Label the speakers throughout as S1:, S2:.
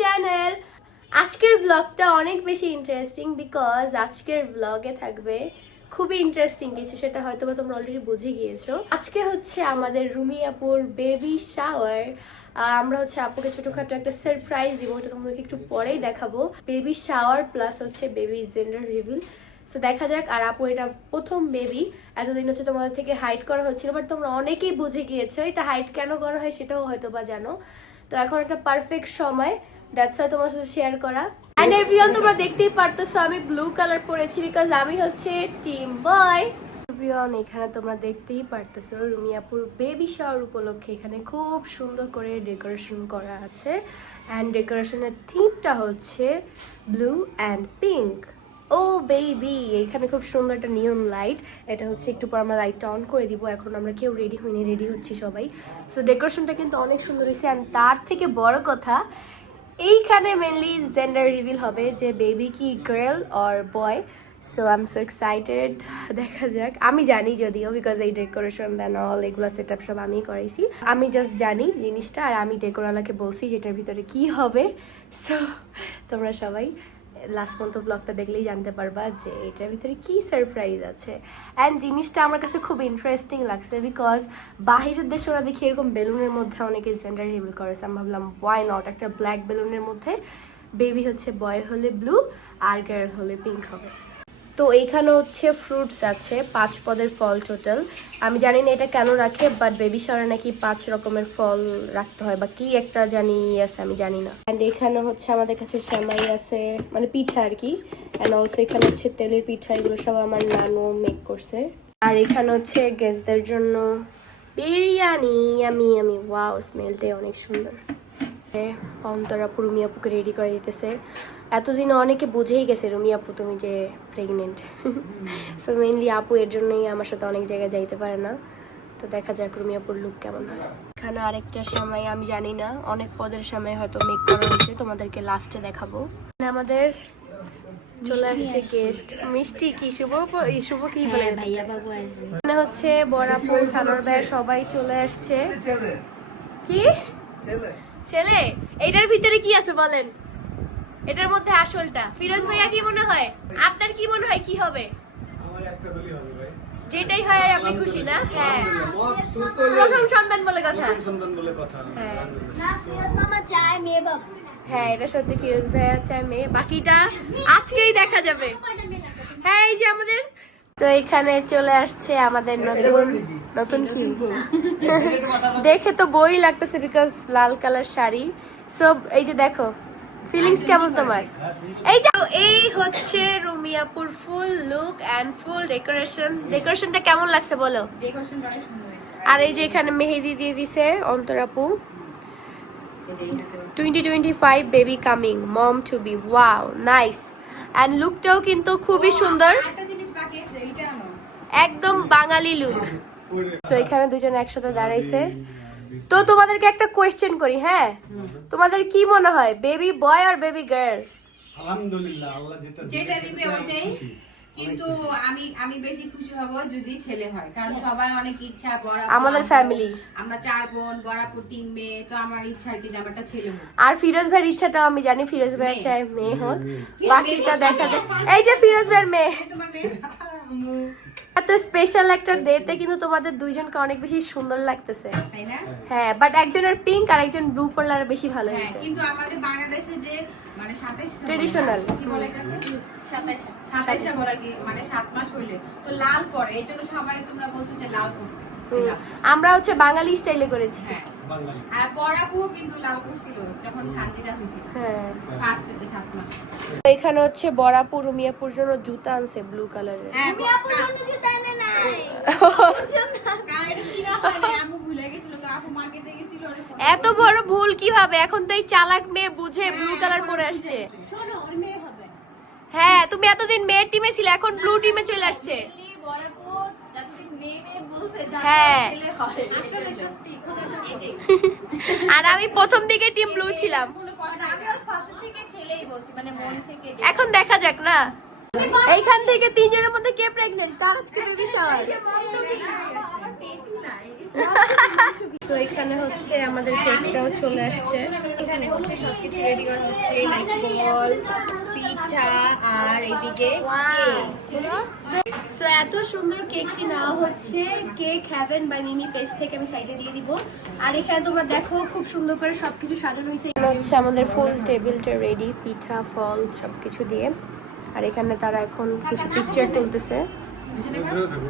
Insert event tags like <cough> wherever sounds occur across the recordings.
S1: Channel আজকের ব্লগটা অনেক বেশি ইন্টারেস্টিং বিকজ আজকের ব্লগে থাকবে খুবই ইন্টারেস্টিং কিছু, সেটা হয়তো বা তোমরা অলরেডি বুঝে গিয়েছো। আজকে হচ্ছে আমাদের রুমি আপুর বেবি শাওয়ার আমরা হচ্ছে আপুকে ছোটখাটো একটা সারপ্রাইজ দিব, ওটা তোমাদেরকে একটু পরেই দেখাবো। বেবি শাওয়ার প্লাস হচ্ছে বেবি জেন্ডার রিভিল সো দেখা যাক, আর আপু, এটা প্রথম বেবি এতদিন হচ্ছে তোমাদের থেকে হাইট করা হচ্ছিল বাট তোমরা অনেকেই বুঝে গিয়েছো, এটা হাইট কেন করা হয় সেটাও হয়তো বা জানো। তো এখন একটা পারফেক্ট সময় দ্যাটস ওয়াই তোমার সাথে শেয়ার করা। অ্যান্ড এভরিওয়ান তোমরা দেখতেই পারতেছো আমি ব্লু কালার পরেছি বিকজ আমি হচ্ছে টিম বয় এভরিওয়ান এখানে তোমরা দেখতেই পারতেছো রুমিয়াপুর বেবি শাওয়ার উপলক্ষে এখানে খুব সুন্দর করে ডেকোরেশন করা আছে। অ্যান্ড ডেকোরেশনের থিমটা হচ্ছে blue and pink O baby, এখানে খুব সুন্দর একটা নিয়ন লাইট। এটা হচ্ছে একটু পর আমরা লাইটটা অন করে দিব। এখন আমরা কেউ রেডি হইনি রেডি হচ্ছি সবাই। সো ডেকোরেশনটা কিন্তু অনেক সুন্দর হয়েছে অ্যান্ড তার থেকে বড় কথা, এইখানে মেনলি জেন্ডার রিভিল হবে যে বেবি কি girl or boy so I am so excited দেখা যাক। আমি জানি যদিও বিকজ এই ডেকোরেশন দেন অল এগুলো সেট আপ সব আমি করাইছি। আমি জাস্ট জানি জিনিসটা, আর আমি ডেকোরালাকে বলছি যেটার ভিতরে কি হবে। সো তোমরা সবাই লাস্ট পর্যন্ত ব্লগটা দেখলেই জানতে পারবা যে এটার ভিতরে কি সারপ্রাইজ আছে। অ্যান্ড জিনিসটা আমার কাছে খুব ইন্টারেস্টিং লাগছে বিকজ বাহিরের দেশে ওরা দেখি এরকম বেলুনের মধ্যে অনেকে জেন্ডার রিভিল করেছে আমি ভাবলাম ওয়াই নট একটা ব্ল্যাক বেলুনের মধ্যে বেবি হচ্ছে বয় হলে ব্লু আর গার্ল হলে পিঙ্ক হবে। তো এইখানে হচ্ছে ফ্রুটস আছে, পাঁচ পদের ফল টোটাল আমি জানি না এটা কেন রাখে বাট বেবি শাওয়ারে নাকি পাঁচ রকমের ফল রাখতে হয়, বা কি একটা জানি আছে, আমি জানি না। অ্যান্ড এখানে হচ্ছে আমাদের কাছে সেমাই আছে মানে পিঠা আর কি। অ্যান্ড অলসো এখানে হচ্ছে তেলের পিঠা, এগুলো সব আমার নানু মেক করছে। আর এখানে হচ্ছে গেস্টদের জন্য বিরিয়ানি আমি আমি ওয়াও স্মেলটাই অনেক সুন্দর। অন্তরা আপু রুমি আপুকে রেডি করে দিতেছে। এতদিন অনেকে বুঝেই গেছে রুমি আপু তুমি যে প্রেগনেন্ট সো মেইনলি আপু এর জন্যই আমার সাথে অনেক জায়গায় যাইতে পারে না। তো দেখা যাক রুমি আপুর লুক কেমন হয়। এখানে আরেকটা সামাই আমি জানি না। অনেক পদের সামাই হয়তো মেক করা হয়েছে। তোমাদেরকে লাস্টে দেখাবো। আমাদের চলে আসছে গেস্ট মিষ্টি কি? শুভ শুভ কি বলে
S2: হ্যাঁ, ভাইয়া বাবু আসবে
S1: এখানে হচ্ছে বরাপুর সানোর ভাই সবাই চলে আসছে। কি? ছেলে এইটার ভিতরে কি আছে বলেন? এটার মধ্যে আসলটা। ফিরোজ ভাইয়া কি মনে হয়? আপনার কি মনে হয় কি হবে?
S3: আমার একটা হলেই হবে ভাই।
S1: যেটাই হয় আর আপনি খুশি না? হ্যাঁ। প্রথম সন্তান বলে কথা।
S3: প্রথম সন্তান বলে কথা
S1: হ্যাঁ।
S2: মামা চায় মেয়ে বাবু।
S1: হ্যাঁ এটা সত্যি ফিরোজ ভাইয়া চায় মেয়ে। বাকিটা আজকেই দেখা যাবে। হ্যাঁ এই যে আমাদের। তো এখানে চলে আসছে আমাদের নতুন নতুন কি? <laughs> দেখে তো বই লাগতেছে বিকজ লাল কালার শাড়ি। সব এই যে দেখো ফিলিংস কেমন তোমার? এইটা এই হচ্ছে Rumiyapur full look and full decoration ডেকোরেশনটা কেমন লাগছে বলো? আর এই যে এখানে মেহেদি দিয়ে দিছে অন্তরাপু। Twenty twenty five baby coming mom to be wow nice and লুকটাও কিন্তু খুবই সুন্দর। একদম বাঙালি লুক তো এখানে দুজন একসাথে দাঁড়াইছে। তো তোমাদেরকে একটা কোয়েশ্চেন করি হ্যাঁ? তোমাদের কি মনে হয় বেবি বয় আর বেবি গার্ল
S3: আলহামদুলিল্লাহ আল্লাহ যেটা
S4: যেটা
S3: দিবে
S4: ওইটাই কিন্তু আমি আমি বেশি খুশি হব যদি ছেলে হয় কারণ সবার অনেক ইচ্ছা বড়
S1: আমাদের family।
S4: আমরা চার বোন বড়াপুর তিন মেয়ে তো আমার ইচ্ছা আর কি যে ছেলে হোক।
S1: আর ফিরোজ ভাইয়ের ইচ্ছাটাও আমি জানি ফিরোজ ভাই। চায় মেয়ে হোক। বাকিটা দেখা যাক। এই যে ফিরোজ ভাইয়ের মেয়ে।
S4: তোমার মেয়ে।
S1: এত স্পেশাল একটা ডেতে কিন্তু তোমাদের দুইজনকে অনেক বেশি সুন্দর লাগতেছে। হ্যাঁ বাট একজনের পিঙ্ক আর একজন ব্লু পড়লে আর বেশি ভালো
S4: হ্যাঁ
S1: হতো
S4: কিন্তু আমাদের বাংলাদেশে যে মানে সাতাইশ
S1: Traditional।
S4: কি বলে এটাকে? সাতাইশে বলে কি মানে সাত মাস হইলে। তো লাল পরে এই জন্য সবাই তোমরা বলছো যে লাল
S1: হুম, আমরা হচ্ছে বাঙালি স্টাইলে করেছি।
S4: হ্যাঁ আর বড়াপুও কিন্তু লাল করছিল যখন সানজিদা হয়েছিল।
S1: হ্যাঁ।
S4: ফার্স্ট সাত মাস।
S1: তো এখানে হচ্ছে বরাপুর রুমিয়াপুর জন্য জুতা আনছে ব্লু কালারের
S4: হ্যাঁ
S2: জন্য জুতা এনে নাই।
S4: কারণ এটা কিনা হয় নাই, ভুলে গেছিল তো আপু মার্কেটে গেছিল
S1: এত বড় ভুল কীভাবে? এখন তো এই চালাক মেয়ে বুঝে ব্লু কালার পরে আসছে।
S2: শোনো ওর মেয়ে হবে।
S1: হ্যাঁ তুমি এতদিন মেয়ের টিমে ছিলে এখন ব্লু টিমে চলে আসছে।
S2: বড়পুর যতদিন মেয়ে মেয়ে বলছে
S1: হ্যাঁ। <laughs> আর আমি প্রথম দিকে টিম ব্লু ছিলাম।
S2: মানে মানে মন
S1: এখন দেখা যাক না। এইখান থেকে তিনজনের মধ্যে কে প্রেগনেন্ট তার আজকে বেবি শাওয়ার তো এখানে হচ্ছে আমাদের কেকটাও চলে আসছে।
S4: এখানে হচ্ছে সবকিছু রেডি করা হচ্ছে লাইক বল পিঠা আর এদিকে
S1: সো এত সুন্দর কেকটি নেওয়া হচ্ছে। Cake heaven by Mimi page থেকে আমি সাইডে দিয়ে দিব। আর এখানে তোমরা দেখো খুব সুন্দর করে সবকিছু সাজানো হয়েছে। হচ্ছে আমাদের ফুল টেবিলটা রেডি পিঠা ফল সবকিছু দিয়ে। আর এখানে তারা এখন কিছু পিকচার তুলতেছে।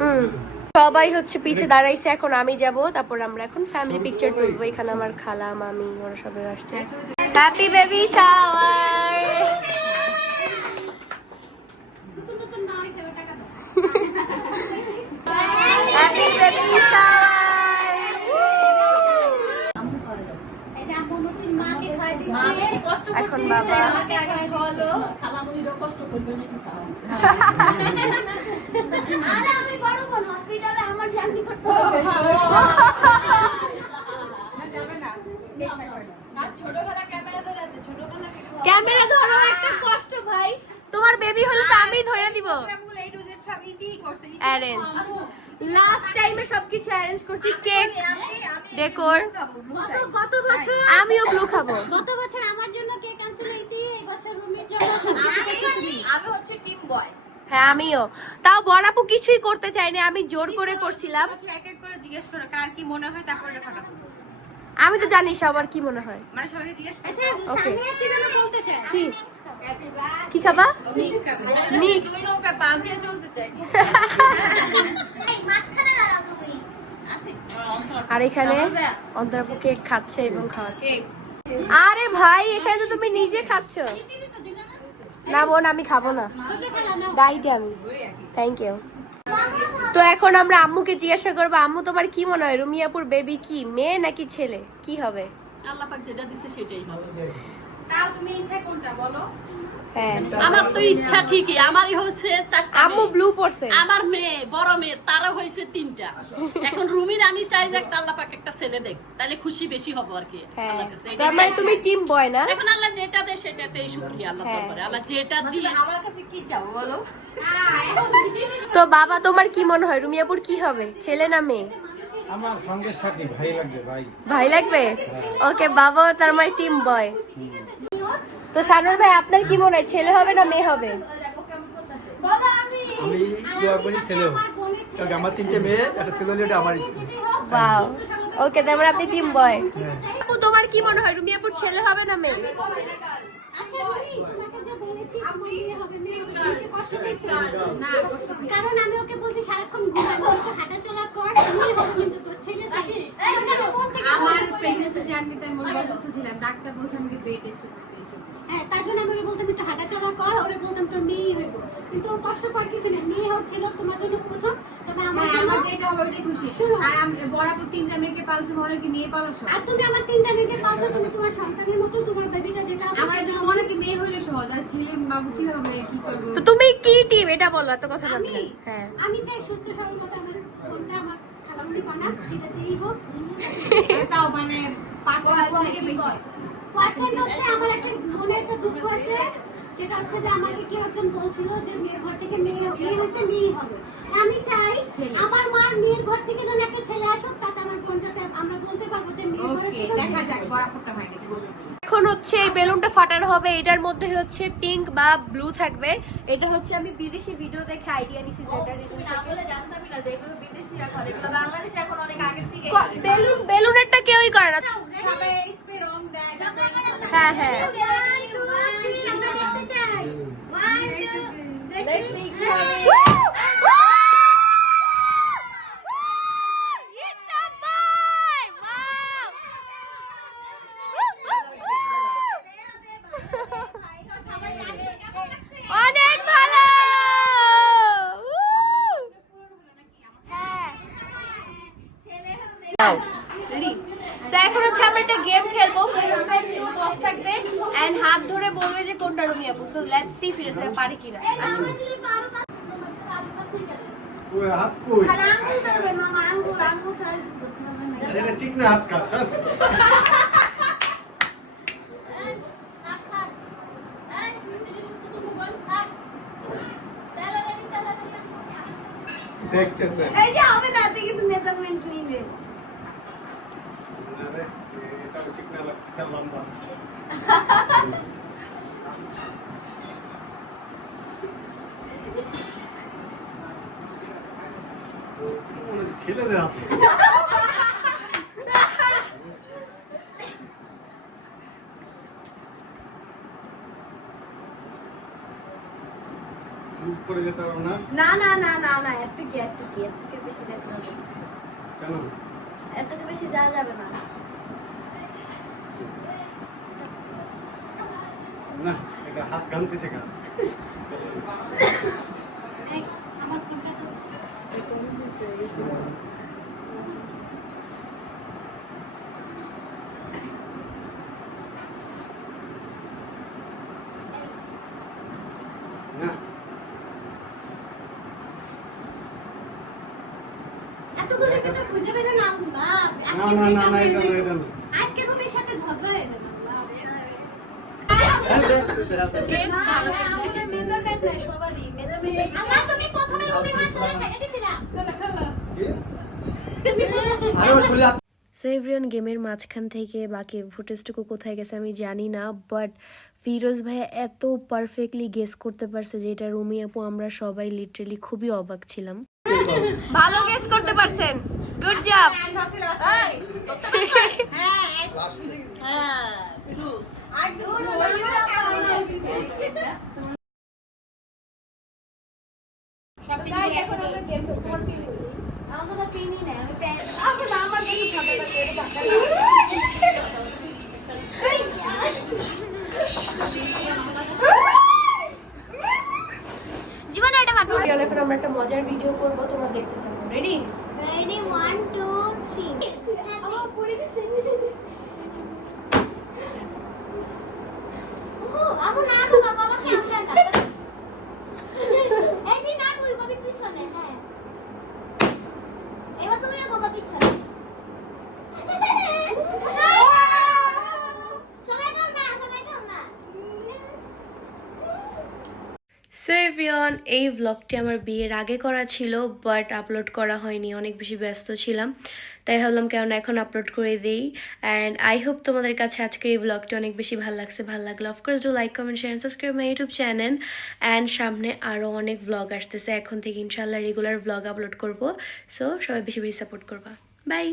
S1: হুম। সবাই হচ্ছে পিছে দাঁড়াইছে, এখন আমি যাব, তারপর আমরা এখন ফ্যামিলি পিকচার তুলবো, এখানে আমার খালা, মামি, ওরা সবাই আসছে। Happy baby shower happy baby shower এখন বাবা
S2: ছোটবেলা ক্যামেরা ধরে আছে ছোটবেলা
S1: ক্যামেরা ধরো একটা কষ্ট ভাই। তোমার বেবি হলে তো আমি ধরে দিব। অ্যারেঞ্জ লাস্ট টাইমে সবকিছু অ্যারেঞ্জ করছি কেক ডেকোর
S2: গত বছর?
S1: আমিও ব্লু খাব।
S2: গত বছর আমার জন্য কেক আনছিল এই বছর রুমির জন্য সবকিছু
S4: আমি হচ্ছে
S1: হ্যাঁ আমিও। তাও বড়াপু কিছুই করতে চাইনি আমি জোর করে করছিলাম।
S4: এক এক করে জিজ্ঞেস করো কার কি মনে হয় তারপরে ফাটাবো
S1: আমি তো জানি সবার কি মনে হয়।
S4: মানে সবাইকে জিজ্ঞেস
S2: আচ্ছা সামনে একটি জন্য বলতে চাই
S1: কি? কি খাবা?
S4: মিক্স খাবে।
S1: Mix.
S4: দুই নৌকা পাল দিয়ে চলতে চাই।
S2: মাঝখানে দাঁড়াও তুমি
S1: আর এখানে অন্তরাপু কেক খাচ্ছে এবং খাওয়াচ্ছে। আরে ভাই এখানে তো তুমি নিজে খাচ্ছ। না বোন আমি খাব না। ডাইটে আমি থ্যাংক ইউ তো এখন আমরা আম্মুকে জিজ্ঞাসা করব আম্মু তোমার কি মনে হয় রুমিয়াপুর বেবি কি মেয়ে নাকি ছেলে? কি হবে?
S5: আল্লাহ পাক যেটা দিছে সেটাই হবে।
S4: তাও তুমি ইচ্ছা কোনটা বলো?
S5: আমার তো ইচ্ছা ঠিকই আমারই হচ্ছে চারটা
S1: আম্মু ব্লু পড়ছে
S5: আমার মেয়ে বড় মেয়ে তারা হয়েছে তিনটা। এখন রুমির আমি চাই যে একটা আল্লাহ পাক একটা ছেলে দেখ তাহলে খুশি বেশি হব আর কি
S1: হ্যাঁ।
S5: আল্লাহর কাছে।
S1: তার মানে তুমি টিম বয় না?
S5: এখন আল্লাহ যেটা দেয় সেটাতেই শুক্রিয়া আল্লাহ
S1: হ্যাঁ।
S5: আল্লাহ যেটা দিয়ে
S4: আমার কাছে কি চাও বলো?
S1: তো বাবা তোমার কি মনে হয়? রুমিয়াপুর কি হবে? ছেলে না মেয়ে?
S3: আমার সঙ্গের সাথে ভাই লাগবে ভাই।
S1: ভাই লাগবে? ওকে বাবা তার মানে টিম বয় তো সানোর ভাই আপনার কি মনে হয় ছেলে হবে না মেয়ে হবে?
S6: আমি দোয়া করি ছেলে কারণ আমার তিনটে মেয়ে একটা ছেলে হলে আমার ইচ্ছা।
S1: ওকে আপনি টিম বয়
S6: হ্যাঁ।
S1: আপু তোমার কি মনে হয় রুমিয়াপুর ছেলে হবে না মেয়ে?
S2: কারণ আমি ওকে বলছি সারাক্ষণ কর কিন্তু তোর ছেলে
S4: আমার প্রেগনেন্সি জার্নিতে আমি অসুস্থ ছিলাম। ডাক্তার বলছে আমাকে বেড।
S2: হ্যাঁ তার জন্য আমি ওরে বলতাম একটু হাঁটাচলা কর। ওরে বলতাম তোর মেয়েই হইব। কিন্তু ও কষ্ট পাওয়ার কিছু নেই মেয়ে হচ্ছিল তোমার জন্য প্রথম তবে আমার
S4: মানে আমার যেটা হবে ওইটাই খুশি।
S2: শোনো।
S4: আর আমি বরাবর তিনটা মেয়েকে পালছি মনে কি মেয়ে পালাছো
S2: আর তুমি আমার তিনটা মেয়েকে পালছো তুমি তোমার সন্তানের মতো তোমার বেবিটা যেটা
S4: আমার জন্য মনে কি মেয়ে হইলে সহজ। আর ছেলে বাবু কি হবে কি করব?
S1: তো তুমি কি টিম এটা বলো এত কথা
S2: আমি
S1: চাই। হ্যাঁ।
S2: আমি চাই সুস্থ সবলতা আমার কোনটা আমার খালামুনি পানা সেটা যেই হোক।
S4: তাও মানে থেকে বেশি।
S2: পার্সেন্ট হচ্ছে আমার একটা মনে একটা দুঃখ আছে সেটা হচ্ছে যে আমাকে কেউ একজন বলছিল যে মেয়ের ঘর থেকে মেয়ে মেয়ে হয়েছে মেয়েই হবে। আমি চাই আমার মার মেয়ের ঘর থেকে যেন একটা ছেলে আসুক তাতে আমার বোন যাতে আমরা বলতে পারব যে মেয়ের ঘরে থেকে
S4: দেখা যাক বরাবরটা হয়
S1: এখন হচ্ছে এই বেলুনটা ফাটানো হবে এটার মধ্যে হচ্ছে পিঙ্ক বা ব্লু থাকবে। এটা হচ্ছে আমি বিদেশি ভিডিও দেখে আইডিয়া নিছি যেটা থেকে।
S4: বলে জানতামই না যে এগুলো বিদেশিরা করে এগুলো বাংলাদেশে এখন অনেক আগের থেকে
S1: বেলুন বেলুনেরটা কেউই করে না।
S4: সবাই স্প্রে রং
S1: হ্যাঁ হ্যাঁ।
S2: আমরা দেখতে চাই
S1: 1 2 3 এন্ড হাত ধরে বলবে যে কোনটা রুমি আপু? সো লেটস সি ফিরে সে পারে কিনা। আসো
S3: ওই হাত কই? এটা ঠিক না। হাত কাট স্যার দেখতেছে। এটাও চিকনা লাগতেছে লম্বা মনে হচ্ছে ছেলেদের হাতে মুখ করে যেতে পারব না?
S7: না না না না না এত কি একটু কি একটু কি বেশি দেখতে হবে।
S3: কেন?
S7: একটু কি বেশি যাওয়া যাবে না।
S3: না এটা হাত ঘামতেছে কেন? <coughs> <coughs>
S2: আমার ফোনটা তো
S3: না
S2: এতগুলো ভিতরে খুঁজে পেলে না আল্লাহ
S3: না না না না এটা না এটা না।
S2: আজকে রুমির সাথে ঝগড়া হয়ে যাবে।
S3: হ্যাঁ,
S1: সো গেমের মাঝখান থেকে বাকি ফুটেজটুকু কোথায় গেছে আমি জানি না বাট ফিরোজ ভাইয়া এত পারফেক্টলি গেস করতে পারছে যে এটা রুমি আপু আমরা সবাই লিটারেলি খুবই অবাক ছিলাম। ভালো গেস করতে পারছেন। গুড জব
S7: আমার কোনো পেনই আমি পেন আমার আমার দেখি খাবে না
S2: জীবনে
S1: এখন আমরা একটা মজার ভিডিও করব তোমরা দেখতে থাকো। রেডি
S2: রেডি 1 2 3 আমার পড়ে ও আবু না বাবা বাবাকে আমরা না এই যে না তুই কবি পিছনে হ্যাঁ এবার তুমি বাবা পিছনে সবাই কাম না সবাই কাম না
S1: সো এভরিওয়ান এই ব্লগটি আমার বিয়ের আগে করা ছিল বাট আপলোড করা হয়নি, অনেক বেশি ব্যস্ত ছিলাম। তাই ভাবলাম, কেন এখন আপলোড করে দিই। অ্যান্ড আই হোপ তোমাদের কাছে আজকের এই ব্লগটি অনেক বেশি ভালো লাগছে, ভালো লাগলে। Of course do like comment share subscribe my YouTube channel and সামনে আরও অনেক ব্লগ আসতেছে, এখন থেকে ইনশাল্লাহ রেগুলার ব্লগ আপলোড করব। সো সবাই বেশি বেশি সাপোর্ট করবা। বাই